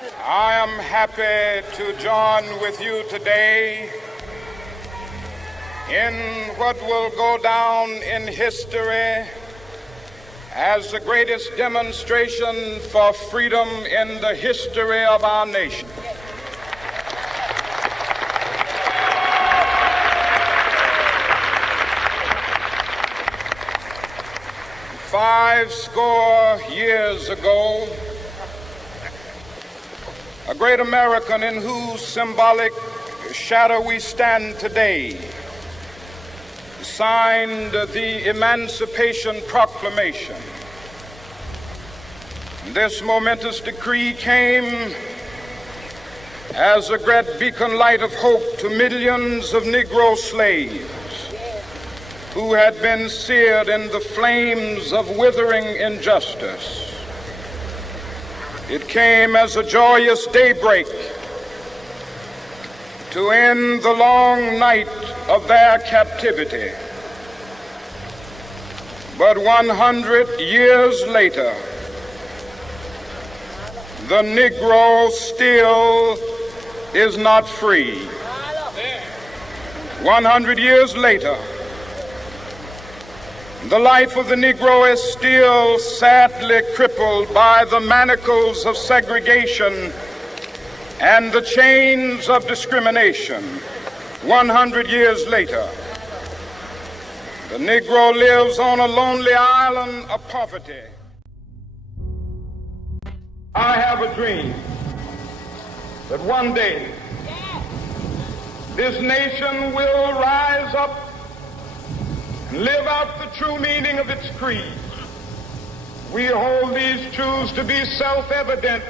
I am happy to join with you today in what will go down in history as the greatest demonstration for freedom in the history of our nation. Five score years ago, a great American in whose symbolic shadow we stand today signed the Emancipation Proclamation. This momentous decree came as a great beacon light of hope to millions of Negro slaves who had been seared in the flames of withering injustice. It came as a joyous daybreak to end the long night of their captivity. But 100 years later, the Negro still is not free. 100 years later, the life of the Negro is still sadly crippled by the manacles of segregation and the chains of discrimination. 100 years later, the Negro lives on a lonely island of poverty. I have a dream that one day this nation will rise up and live out the true meaning of its creed. We hold these truths to be self-evident,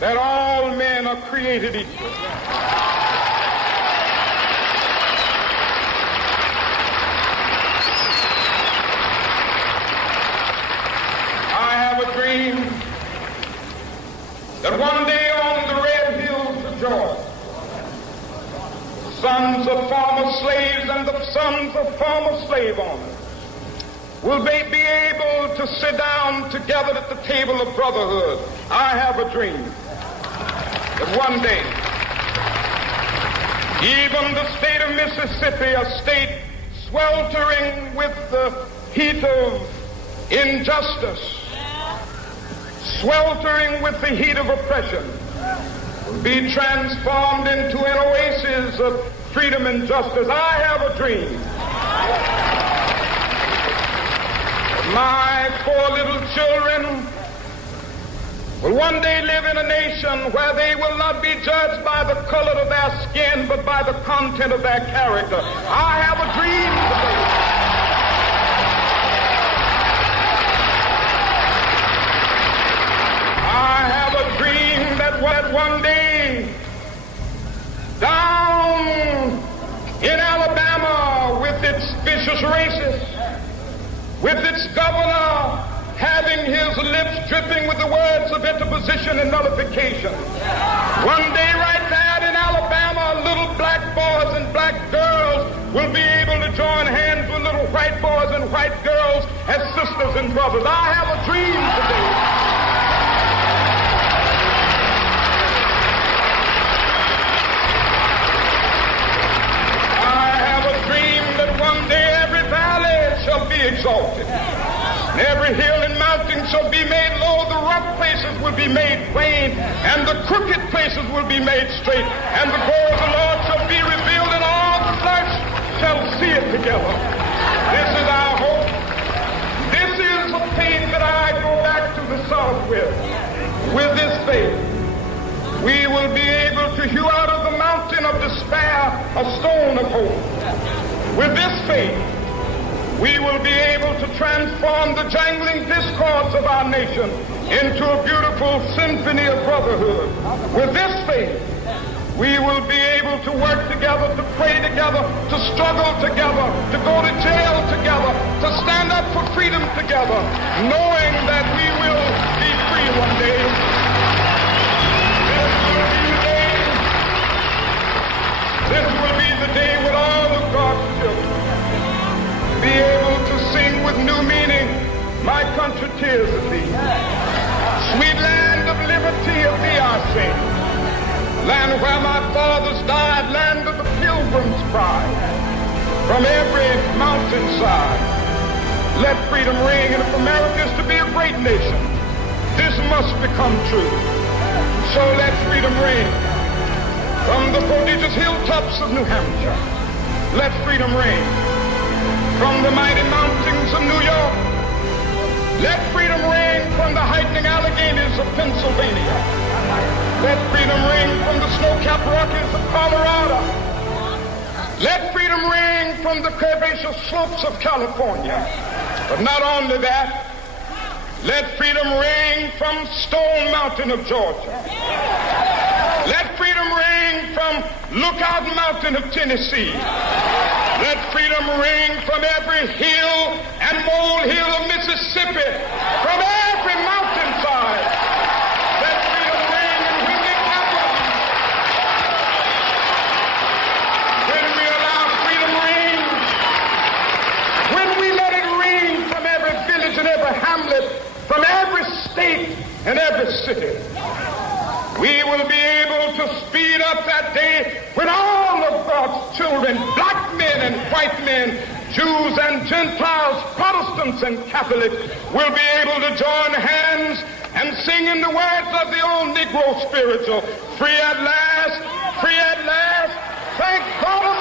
that all men are created equal. I have a dream that one day on the red hills of Georgia, sons of former slaves and the sons of former slave owners will they be able to sit down together at the table of brotherhood. I have a dream that one day even the state of Mississippi, a state sweltering with the heat of injustice, sweltering with the heat of oppression, will be transformed into an oasis of freedom and justice. I have a dream. My four little children will one day live in a nation where they will not be judged by the color of their skin, but by the content of their character. I have a dream today. I have a dream that one day down in Alabama, with its vicious racists, with its governor having his lips dripping with the words of interposition and nullification. One day right there in Alabama, little black boys and black girls will be able to join hands with little white boys and white girls as sisters and brothers. I have a dream today. One day every valley shall be exalted, and every hill and mountain shall be made low. The rough places will be made plain, and the crooked places will be made straight, and the glory of the Lord shall be revealed, and all flesh shall see it together. This is our hope. This is a faith that I go back to the South with. With this faith, we will be able to hew out of the mountain of despair a stone of hope. With this faith, we will be able to transform the jangling discords of our nation into a beautiful symphony of brotherhood. With this faith, we will be able to work together, to pray together, to struggle together, to go to jail together, to stand up for freedom together, knowing that we will be free one day. This will be the day when all of God's children be able to sing with new meaning, my country tears of thee. Sweet land of liberty of thee I sing. land where my fathers died, land of the pilgrim's pride. From every mountainside, let freedom ring, and if America is to be a great nation, this must become true. So let freedom ring. From the prodigious hilltops of New Hampshire, let freedom ring. From the mighty mountains of New York, let freedom ring. From the heightening Alleghenies of Pennsylvania, let freedom ring. From the snow-capped Rockies of Colorado, let freedom ring. From the curvaceous slopes of California. But not only that, let freedom ring from Stone Mountain of Georgia. Let freedom ring from Lookout Mountain of Tennessee. Let freedom ring from every hill and molehill of Mississippi, from every mountainside. Let freedom ring, and when it happens, when we allow freedom ring, when we let it ring from every village and every hamlet, from every state and every city, we will be able to speed up that day when all of God's children, black men and white men, Jews and Gentiles, Protestants and Catholics, will be able to join hands and sing in the words of the old Negro spiritual, free at last, thank God